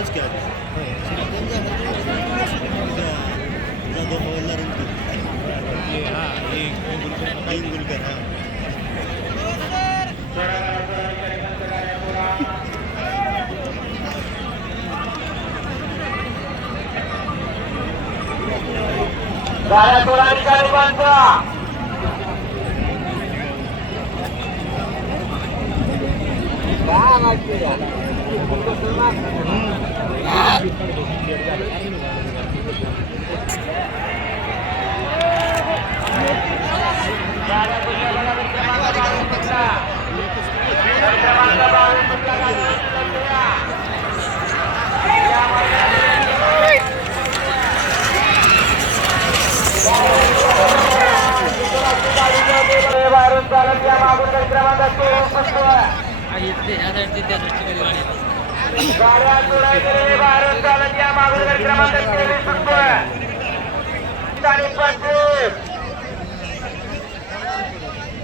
इथंच की आधी जाधव मोबाईलला गुलकर हां गाड्या थोडा ठिकाणी बंद बाहेरून चालत या मागून क्रमांक 23 गाड्या जोडायचे बाहेरून चालत या मागून क्रमांक 23 आणि 25